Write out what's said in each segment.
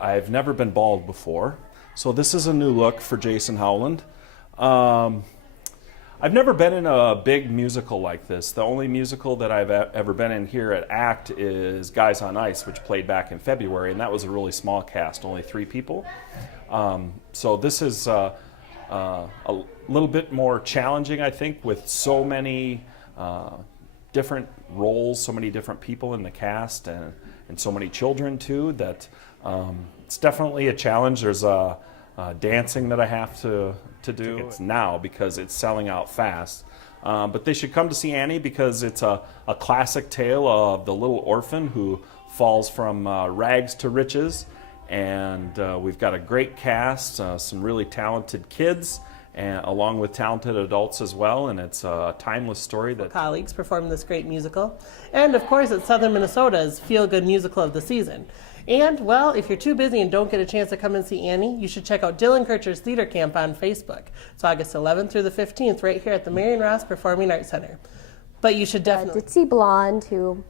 I've never been bald before, so this is a new look for Jason Howland. I've never been in a big musical like this. The only musical that I've ever been in here at ACT is Guys on Ice, which played back in February, and that was a really small cast, only 3 people. So this is a little bit more challenging, I think, with so many different roles, so many different people in the cast, and so many children too, that it's definitely a challenge. There's dancing that I have to do. It's now because it's selling out fast. But they should come to see Annie because it's a classic tale of the little orphan who falls from rags to riches. And we've got a great cast, some really talented kids, and along with talented adults as well, and it's a timeless story that colleagues perform this great musical. And of course, it's Southern Minnesota's feel-good musical of the season. And, well, if you're too busy and don't get a chance to come and see Annie, you should check out Dylan Kircher's Theater Camp on Facebook. It's August 11th through the 15th right here at the Marion Ross Performing Arts Center. But you should definitely... Ditzy blonde who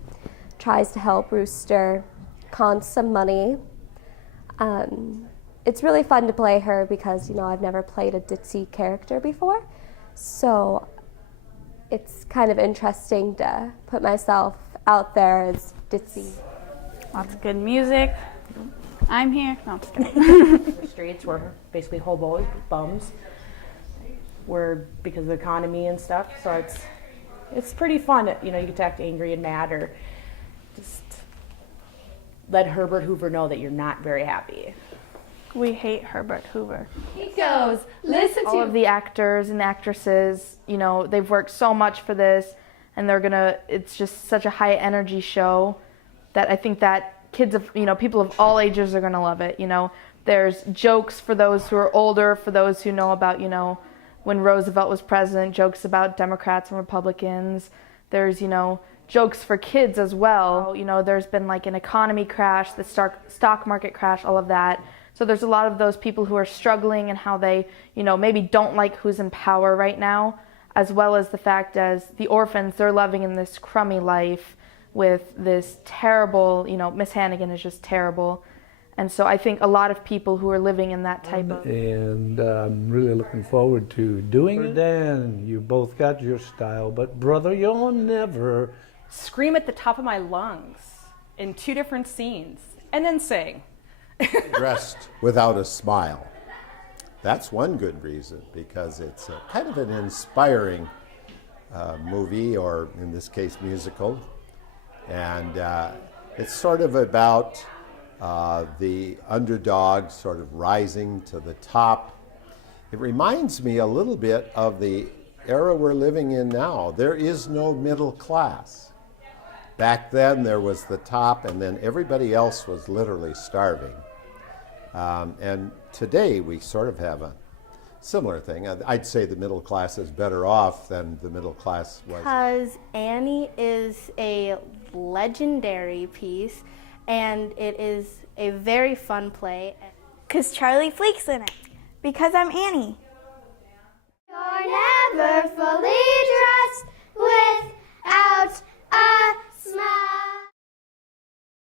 tries to help Rooster con some money. It's really fun to play her because, I've never played a ditzy character before. So it's kind of interesting to put myself out there as ditzy. Lots of good music. I'm here. No, I'm just kidding. The streets were basically hobos, bums. We're because of the economy and stuff. So it's pretty fun. You get to act angry and mad, or just let Herbert Hoover know that you're not very happy. We hate Herbert Hoover. He goes, listen to all of the actors and actresses. They've worked so much for this, and it's just such a high energy show that I think that kids of, people of all ages are gonna love it. There's jokes for those who are older, for those who know about, when Roosevelt was president, jokes about Democrats and Republicans. There's, jokes for kids as well. There's been like an economy crash, the stock market crash, all of that. So there's a lot of those people who are struggling and how they, maybe don't like who's in power right now, as well as the fact as the orphans, they're living in this crummy life with this terrible, Miss Hannigan is just terrible. And so I think a lot of people who are living in that type of... And I'm really looking forward to doing it. Dan, you both got your style, but brother, you'll never... Scream at the top of my lungs in 2 different scenes, and then sing. Dressed without a smile. That's one good reason, because it's kind of an inspiring movie, or in this case, musical. And it's sort of about the underdog sort of rising to the top. It reminds me a little bit of the era we're living in now. There is no middle class. Back then there was the top, and then everybody else was literally starving. And today we sort of have a similar thing. I'd say the middle class is better off than the middle class was. Because Annie is a legendary piece, and it is a very fun play. Because Charlie Fleek's in it. Because I'm Annie. You're never fully